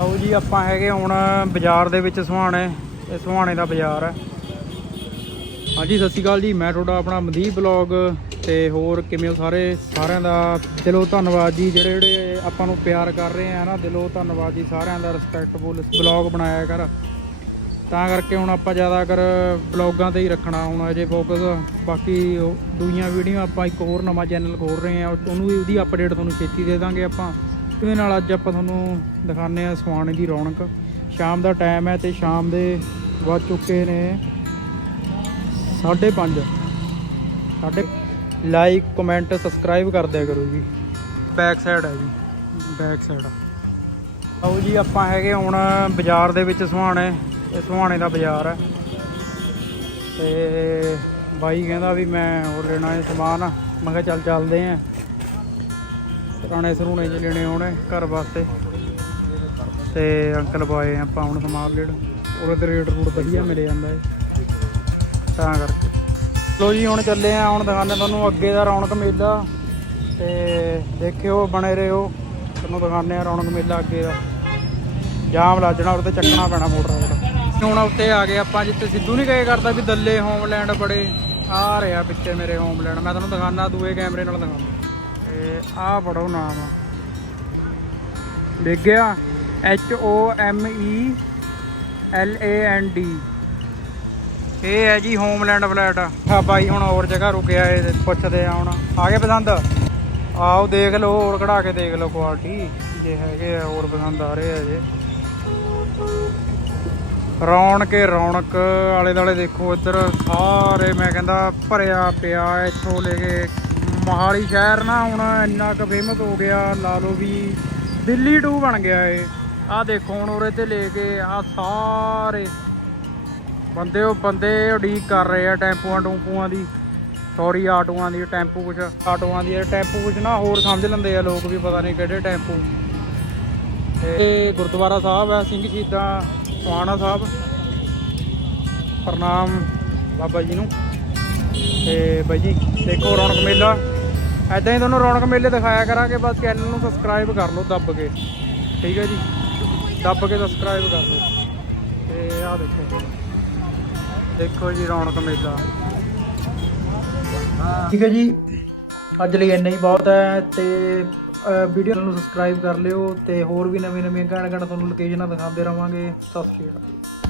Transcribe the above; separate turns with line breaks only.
ਆਓ ਜੀ, ਆਪਾਂ ਹੈਗੇ ਹੁਣ ਬਾਜ਼ਾਰ ਦੇ ਵਿੱਚ ਸੁਹਾਣੇ ਇਹ ਸੁਹਾਣੇ ਦਾ ਬਾਜ਼ਾਰ ਹੈ। ਹਾਂਜੀ, ਸਤਿ ਸ਼੍ਰੀ ਅਕਾਲ ਜੀ। ਮੈਂ ਤੁਹਾਡਾ ਆਪਣਾ ਮਦੀਪ ਬਲੌਗ ਤੇ ਹੋਰ ਕਿਵੇਂ ਹੋ ਸਾਰੇ? ਸਾਰਿਆਂ ਦਾ ਦਿਲੋਂ ਧੰਨਵਾਦ ਜੀ। ਜਿਹੜੇ ਜਿਹੜੇ ਆਪਾਂ ਨੂੰ ਪਿਆਰ ਕਰ ਰਹੇ ਆ ਨਾ, ਦਿਲੋਂ ਧੰਨਵਾਦ ਜੀ। ਸਾਰਿਆਂ ਦਾ ਰਿਸਪੈਕਟਫੁਲ ਬਲੌਗ ਬਣਾਇਆ ਕਰ। ਤਾਂ ਕਰਕੇ ਹੁਣ ਆਪਾਂ ਜ਼ਿਆਦਾ ਕਰ ਬਲੌਗਾਂ ਤੇ ਹੀ ਰੱਖਣਾ, ਹੁਣ ਅਜੇ ਫੋਕਸ ਬਾਕੀ ਉਹ ਦੂਈਆਂ ਵੀਡੀਓ ਆਪਾਂ ਇੱਕ ਹੋਰ ਨਵਾਂ ਚੈਨਲ ਖੋਲ ਰਹੇ ਆ ਉਹਨੂੰ ਵੀ ਉਹਦੀ ਅਪਡੇਟ ਤੁਹਾਨੂੰ ਛੇਤੀ ਦੇ ਦਾਂਗੇ ਆਪਾਂ। ਇਹਦੇ ਨਾਲ ਅੱਜ ਆਪਾਂ ਤੁਹਾਨੂੰ ਦਿਖਾਉਂਦੇ ਆ ਸਵਾਣੇ ਦੀ ਰੌਣਕ। ਸ਼ਾਮ ਦਾ ਟਾਈਮ ਹੈ ਤੇ ਸ਼ਾਮ ਦੇ ਵੱਜ ਚੁੱਕੇ ਨੇ 5:30 ਸਾਡੇ ਲਾਈਕ ਕਮੈਂਟ ਸਬਸਕ੍ਰਾਈਬ ਕਰ ਦਿਆ ਕਰੋ ਜੀ। ਬੈਕ ਸਾਈਡ ਹੈ ਜੀ ਬੈਕ ਸਾਈਡ ਆਓ ਜੀ, ਆਪਾਂ ਹੈਗੇ ਹੁਣ ਬਾਜ਼ਾਰ ਦੇ ਵਿੱਚ ਸੁਹਾਣੇ ਇਹ ਸੁਹਾਣੇ ਦਾ ਬਾਜ਼ਾਰ ਹੈ। ਤੇ ਬਾਈ ਕਹਿੰਦਾ ਵੀ ਮੈਂ ਹੋਰ ਲੈਣਾ ਹੈ ਸਮਾਨ। ਮੈਂ ਕਿਹਾ ਚੱਲ ਚੱਲਦੇ ਆਂ ਪੁਰਾਣੇ ਸਰੂਣੇ ਚ ਲੈਣੇ ਹੋਣੇ ਘਰ ਵਾਸਤੇ। ਤੇ ਅੰਕਲ ਬਾਏ ਆਪਾਂ ਹੁਣ ਸਮਾਨ ਲੈਣ। ਉਹਦੇ ਤੇ ਰੇਟ ਰੂਟ ਵਧੀਆ ਮਿਲ ਜਾਂਦਾ ਹੈ ਤਾਂ ਕਰਕੇ। ਲੋ ਜੀ, ਹੁਣ ਚੱਲੇ ਆ ਹੁਣ ਦਿਖਾਣੇ ਤੁਹਾਨੂੰ ਅੱਗੇ ਦਾ ਰੌਣਕ ਮੇਲਾ। ਤੇ ਦੇਖਿਓ, ਬਣੇ ਰਹੋ। ਤੁਹਾਨੂੰ ਦਿਖਾਣੇ ਆ ਰੌਣਕ ਮੇਲਾ ਅੱਗੇ ਦਾ। ਜਾਮ ਲੱਜਣਾ ਉਹਦੇ ਤੇ ਚੱਕਣਾ ਪੈਣਾ ਮੋਟਰ। ਹੁਣ ਉੱਤੇ ਆ ਗਏ ਆਪਾਂ, ਜਿੱਥੇ ਸਿੱਧੂ ਨਹੀਂ ਕਹੇ ਕਰਦਾ ਵੀ ਦੱਲੇ ਹੋਮਲੈਂਡ ਬੜੇ। ਆ ਰਿਹਾ ਪਿੱਛੇ ਮੇਰੇ ਹੋਮਲੈਂਡ ਮੈਂ ਤੁਹਾਨੂੰ ਦਿਖਾਣਾ ਦੂਏ ਕੈਮਰੇ ਨਾਲ ਦਿਖਾਉਂਦਾ। ਤੇ ਆਹ ਪੜੋ ਨਾਮ ਆ। ਗਿਆ? H O M E L A N D ਇਹ ਹੈ ਜੀ ਹੋਮਲੈਂਡ ਫਲੈਟ ਆ ਬਾਈ ਹੁਣ ਹੋਰ ਜਗ੍ਹਾ ਰੁਕਿਆ ਏ ਪੁੱਛਦੇ ਆ ਹੁਣ। ਆ ਗਏ ਪਸੰਦ? ਆਓ ਦੇਖ ਲਓ, ਹੋਰ ਕਢਾ ਕੇ ਦੇਖ ਲਓ ਕੁਆਲਿਟੀ ਜੇ ਹੈਗੇ ਆ, ਹੋਰ ਪਸੰਦ ਆ ਰਹੇ ਆ ਜੇ। ਰੌਣਕ ਏ, ਰੌਣਕ। ਆਲੇ ਦਾਲੇ ਦੇਖੋ ਇੱਧਰ ਸਾਰੇ, ਮੈਂ ਕਹਿੰਦਾ ਭਰਿਆ ਪਿਆ ਇੱਥੋਂ ਲੈ ਕੇ ਮੋਹਾਲੀ ਸ਼ਹਿਰ ਨਾ, ਹੁਣ ਇੰਨਾ ਕੁ ਫੇਮਸ ਹੋ ਗਿਆ, ਲਾ ਲਓ ਵੀ ਦਿੱਲੀ ਟੂ ਬਣ ਗਿਆ ਏ। ਆਹ ਦੇਖੋ ਹੁਣ ਉਰੇ ਤੇ ਲੈ ਕੇ ਆ ਸਾਰੇ ਬੰਦੇ ਉਹ ਬੰਦੇ ਉਡੀਕ ਕਰ ਰਹੇ ਆ ਟੈਂਪੂਆਂ ਟੂਪੂਆਂ ਦੀ। ਸੌਰੀ ਆਟੋਆਂ ਦੀ, ਟੈਂਪੂ ਕੁਛ, ਆਟੋਆਂ ਦੀ, ਟੈਂਪੂ ਕੁਛ ਨਾ ਹੋਰ ਸਮਝ ਲੈਂਦੇ ਆ ਲੋਕ ਵੀ ਪਤਾ ਨਹੀਂ ਕਿਹੜੇ ਟੈਂਪੂ। ਤੇ ਗੁਰਦੁਆਰਾ ਸਾਹਿਬ ਹੈ ਸਿੰਘ ਸ਼ਹੀਦਾਂ ਸਵਾਣਾ ਸਾਹਿਬ। ਪ੍ਰਣਾਮ ਬਾਬਾ ਜੀ ਨੂੰ। ਤੇ ਬਾਈ ਜੀ, ਦੇਖੋ ਰੌਣਕ ਮੇਲਾ। ਐਦਾਂ ਹੀ ਤੁਹਾਨੂੰ ਰੌਣਕ ਮੇਲੇ ਦਿਖਾਇਆ ਕਰਾਂਗੇ, ਬਸ ਚੈਨਲ ਨੂੰ ਸਬਸਕ੍ਰਾਈਬ ਕਰ ਲਓ ਦੱਬ ਕੇ। ਠੀਕ ਹੈ ਜੀ? ਦੱਬ ਕੇ ਸਬਸਕ੍ਰਾਈਬ ਕਰ ਲਓ। ਤੇ ਆਹ ਦੇਖੋ ਦੇਖੋ ਜੀ ਰੌਣਕ ਮੇਲਾ। ਠੀਕ ਹੈ ਜੀ। ਅੱਜ ਲਈ ਇੰਨਾ ਹੀ ਬਹੁਤ ਹੈ ਤੇ ਵੀਡੀਓ ਨੂੰ ਸਬਸਕ੍ਰਾਈਬ ਕਰ ਲਿਓ ਤੇ ਹੋਰ ਵੀ ਨਵੇਂ ਨਵੇਂ ਗਾਣੇ ਗਾਣੇ ਤੁਹਾਨੂੰ ਲੋਕੇਸ਼ਨਾਂ ਦਿਖਾਉਂਦੇ ਰਵਾਂਗੇ। ਸਤਿ ਸ਼੍ਰੀ ਅਕਾਲ।